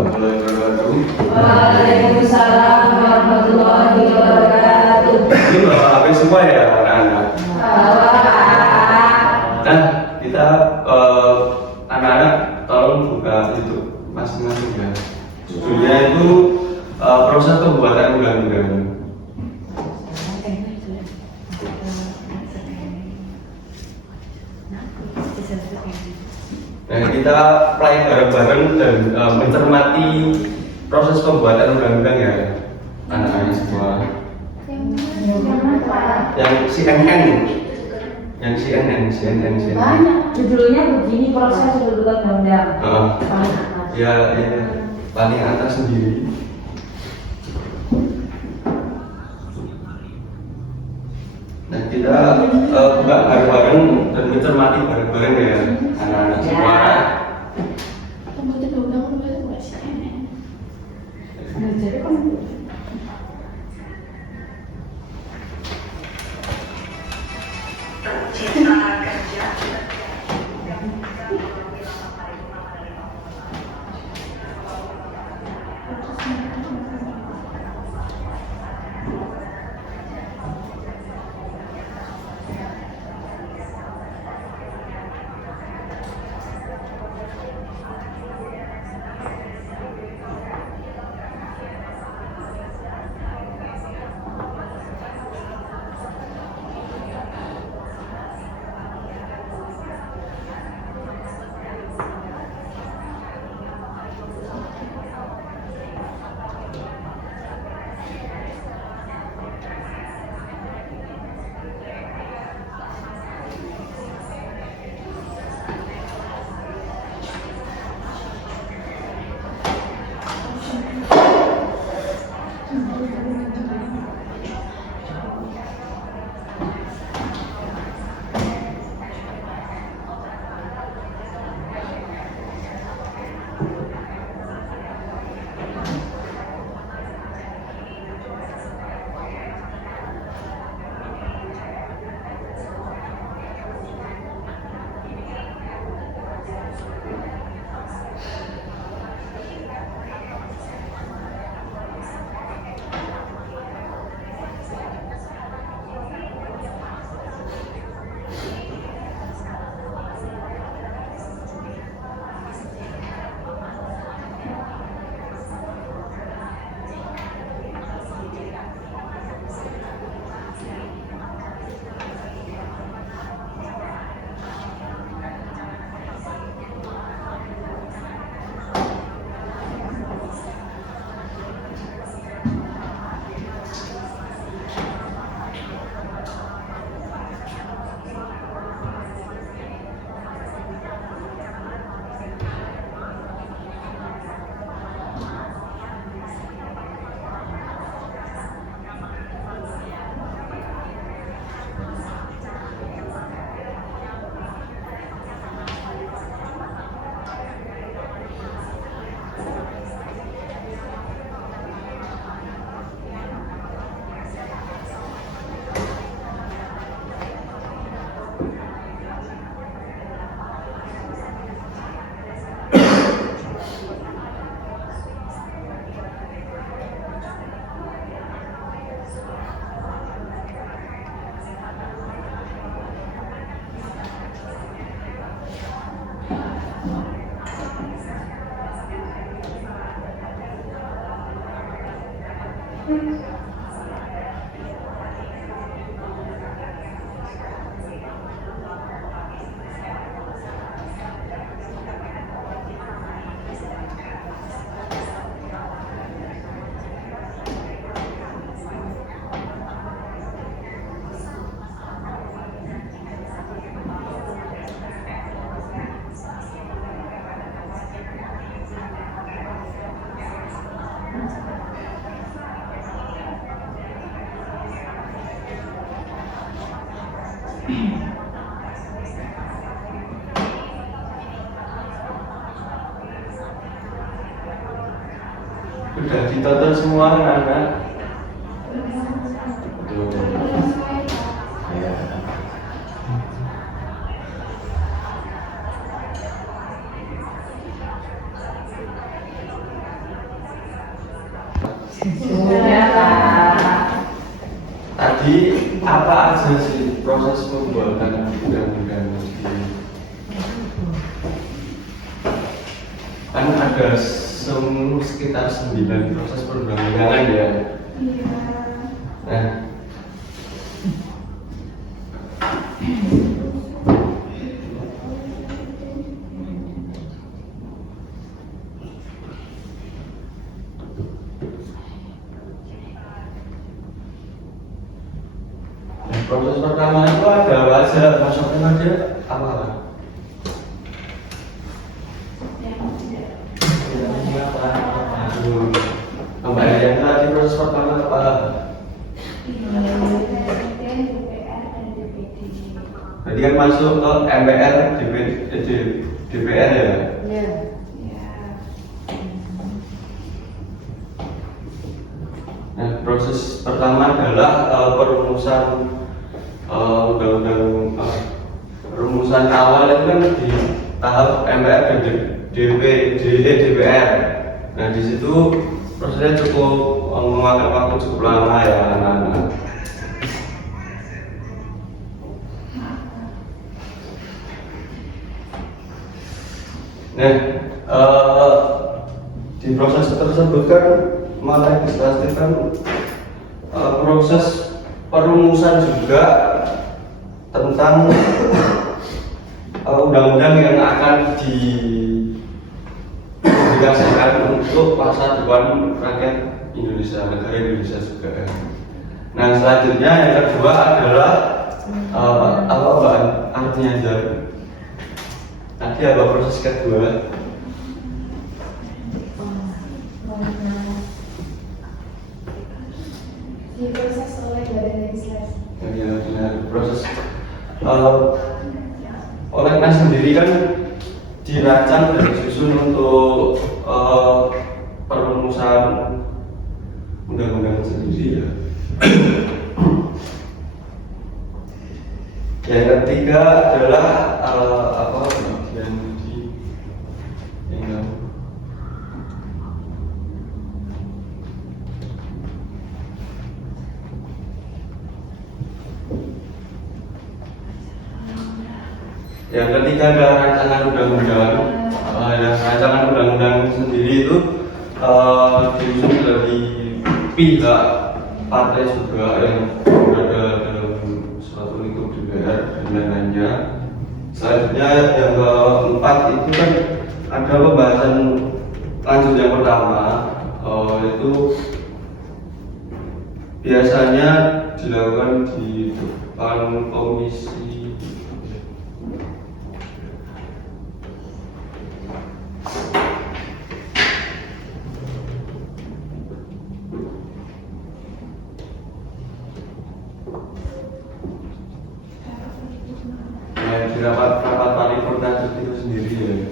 warahmatullahi wabarakatuh. Waalaikumsalam warahmatullahi wabarakatuh. Ini bawa HP semua ya anak-anak? Nah, kita anak-anak tolong buka itu masing-masing ya. Judulnya itu proses pembuatan undang-undang. Nah, kita play bareng-bareng dan mencermati proses pembuatan undang-undang ya anak-anak semua. Yang CNN. Banyak judulnya begini, proses pembuatan undang-undang. Ya, paling atas sendiri. Nah, kita buka bareng-bareng dan mencermati bareng-bareng ya anak-anak semua. Sudah ditonton semua anak-anak? Ya. Sudah, Pak. Tadi apa aja sih proses pembuatan undang-undang ini? Kan ada sekitar 9 proses perundang-undangan ya. Nah, proses pertama itu ada aja, masukkan aja apa? Kembali yang tadi proses pertama apa? Berarti kan masuk ke MPR, DPR ya? Iya. Nah, proses pertama adalah perumusan rumusan awal itu kan di tahap MPR dan DPR. Nah, di situ prosesnya cukup memakan waktu cukup lama ya anak-anak. Nah, di proses tersebut kan malah dipastikan proses perumusan juga tentang undang-undang yang akan dipublikasikan untuk masa depan rakyat Indonesia, negara Indonesia juga. Nah, selanjutnya yang kedua adalah apa artinya jadi? Nanti apa proses kedua? Diproses oleh badan legislasi. Ya, proses oleh Nas sendiri kan dirancang dan disusun untuk perumusan undang-undang sendiri ya. Yang ketiga adalah apa yang di yang yang ketiga adalah rancangan undang-undang. Rancangan undang-undang sendiri itu disusun dari pihak partai juga yang berada dalam suatu lingkup DPR dan lain-lainnya. Selanjutnya yang keempat itu kan ada pembahasan lanjut yang pertama, itu biasanya dilakukan di depan komisi di rapat paripurna itu sendiri ya.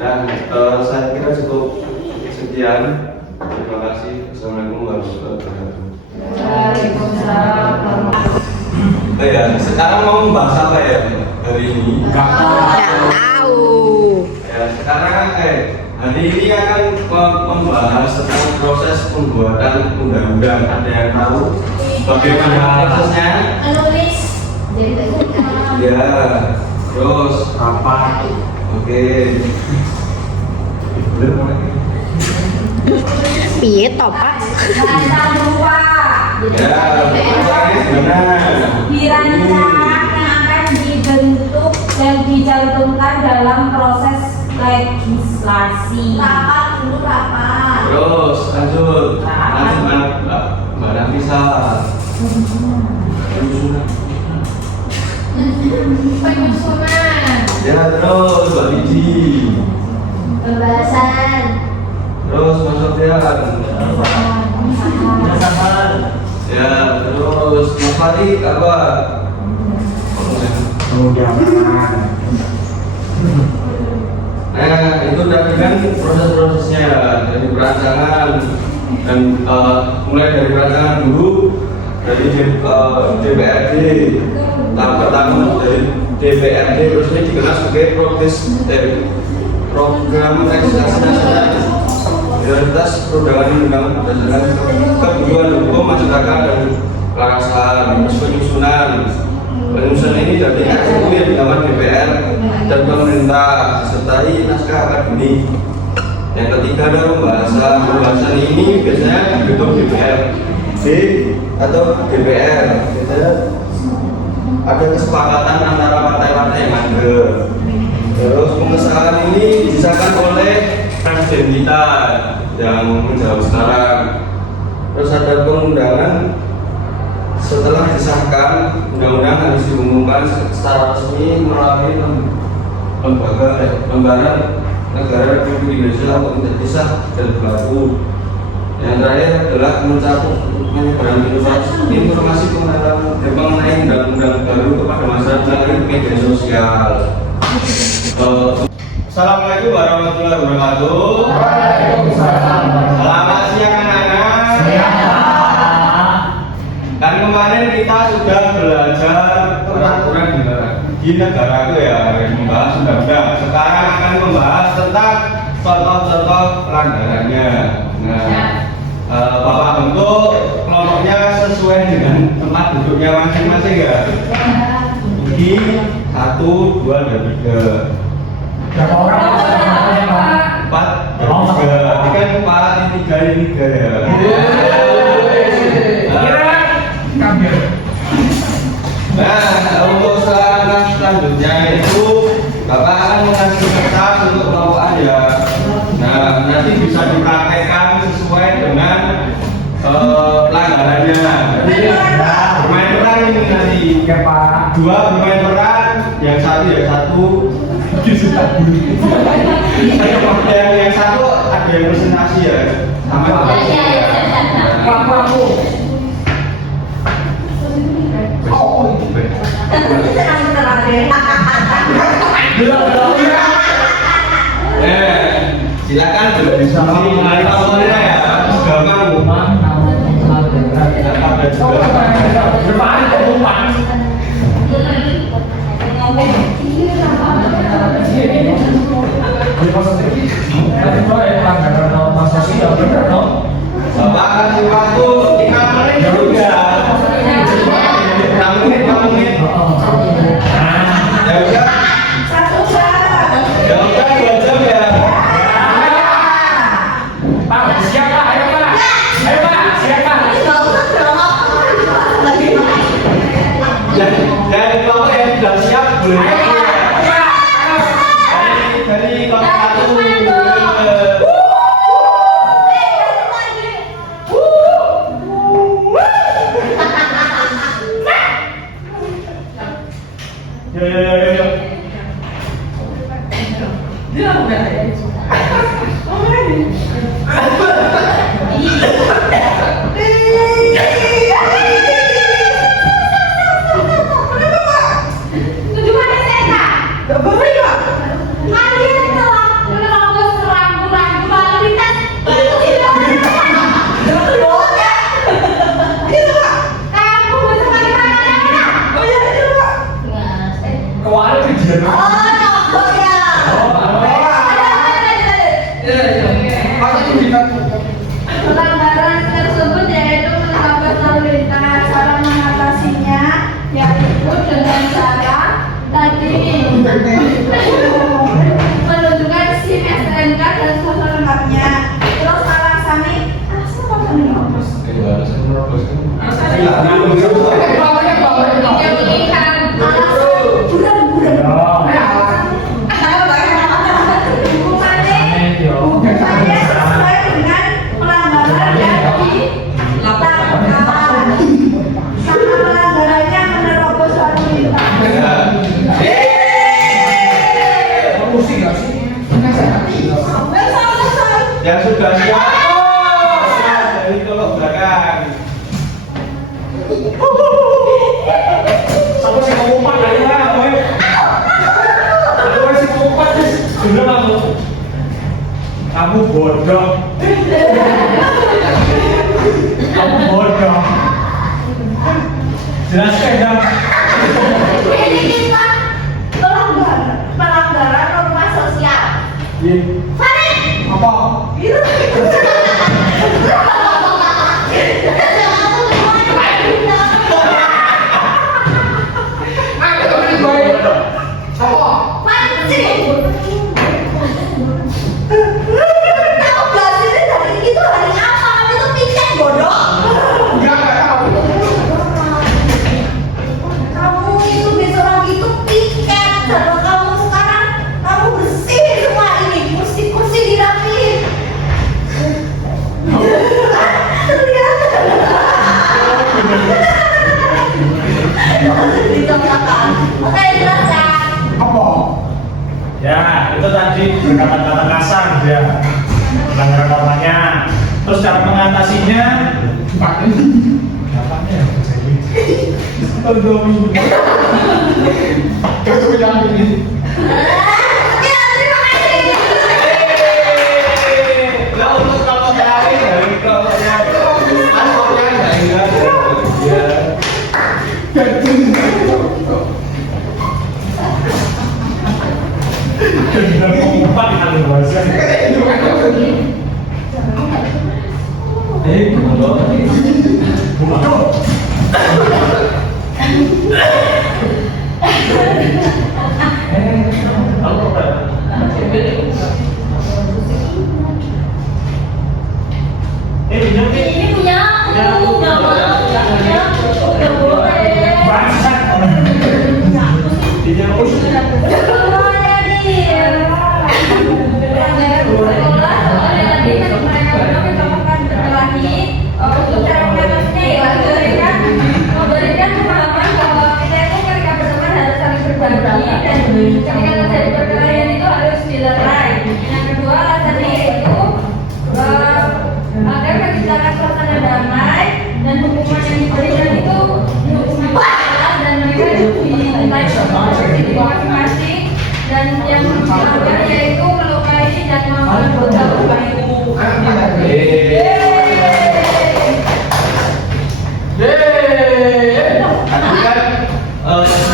Nah, saya kira cukup sekian. Terima kasih. Assalamualaikum warahmatullahi wabarakatuh. Waalaikumsalam. Ya, sekarang mau membahas apa ya hari ini? Nggak tahu. Ya, sekarang hari ini akan membahas tentang proses pembuatan undang-undang. Ada yang tahu bagaimana prosesnya? Menulis. Ya, terus Apa? oke. Piye toh, Pak? Lancar lupa. Ya, prosesnya gimana? Dirancang yang akan dibentuk dan dicantumkan dalam proses legislasi. Rapat dulu rapat. Terus lanjut Mbak Nafisa. Penyusunan. Ya, terus Mbak Lidi. Pembahasan. Terus Mas Sofian. Ya, terus Mas Farid apa? Nah, itu tadi kan proses-prosesnya dari perancangan dan mulai dari perancangan dulu dari DPRD tahap pertama dari DPRD terus ini dikenal sebagai program legislasi nasional. Ya, prioritas perundangan undang berdasarkan kebutuhan hukum masyarakat dan pelaksanaan penyusunan. Penyusunan ini dari eksekutif dengan DPR dan pemerintah disertai naskah akademik. Yang ketiga ada pembahasan. Pembahasan ini biasanya di gedung DPRD atau DPR. Biasanya ada kesepakatan antara partai-partai yang ada. Terus pengesahan ini disahkan oleh presiden kita yang menjawab sekarang. Terus ada pengundangan. Setelah disahkan, undang-undang harus diumumkan secara resmi melalui lembaga negara Republik Indonesia untuk menjadi sah dan berlaku. Yang terakhir adalah mencakup penyebaran informasi mengenai undang-undang baru kepada masyarakat melalui media sosial. Assalamualaikum warahmatullahi wabarakatuh. Waalaikumsalam. Selamat siang anak-anak. Kan kemarin kita sudah belajar peraturan di negara itu ya, membahas undang-undang. Sekarang akan membahas tentang contoh-contoh pelanggarannya. Nah, Bapak bentuk kelompoknya sesuai dengan tempat duduknya masing-masing ya. Ini 1, 2, dan 3. Berapa orang? 4 dan 3. Ini kan 4, ini 3, ini 3 ya. Nah, untuk selanjutnya itu Bapak akan mengasih kertas untuk kelompok Anda. Nah, nanti bisa dipraktekkan sesuai dengan pelanggarannya. Jadi bermain peran ini nanti. Ya Pak. 2 bermain peran, yang 1 ya 1. Yang 1 ada yang presentasi ya. Sama Bapak. Aku. Silakan bisa mulai awalnya ya. Gampang. Bapak kasih waktu 3 menit juga. 6 menit, 5 menit. Ya udah. Ya udah 2 jam ya. Pak, siap Pak, ayo Pak. Ayo Pak, siap Pak. Dari kelompok yang sudah siap boleh. Dari kelompok 1. Pelanggaran tersebut yaitu menerabas lalu lintas. Cara mengatasinya yaitu dengan cara tadi menunjukkan SIM, STNK dan foto lengkapnya. Terus alasannya hukumannya sesuai dengan pelanggaran yang dilakukan. Sama pelanggarannya menerobos lalu lintas. Yang sudah siap dari kelompok belakang. Siapa sih ngomong ayo lah, boy. Siapa sih ngomong bener kamu? Kamu bodoh. Kamu bodoh. Jelaskan dong. Ini kita pelanggaran norma sosial. Iya. Farid, Apa? itu semuanya. Terus cara mengatasinya pakai apanya ya? Kalau minggu. Terus yang ini. Ya, terima kasih. Lah untuk kalau dari kalau yang asoknya enggak ya. Sudah kompak kan bahasa. Ini punya aku, nggak mau, nggak boleh. Agar menciptakan suasana damai dan hukuman yang diberikan itu hukuman salah dan mereka dimintai seperti masing-masing dan yang melanggar yaitu melukai dan membuat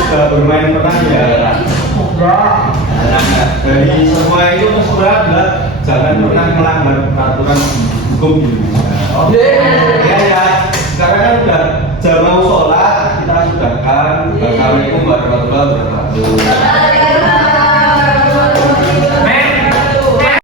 Sudah bermain pernah ya? Dari semua itu kesimpulan adalah jangan pernah melanggar peraturan hukum di Indonesia.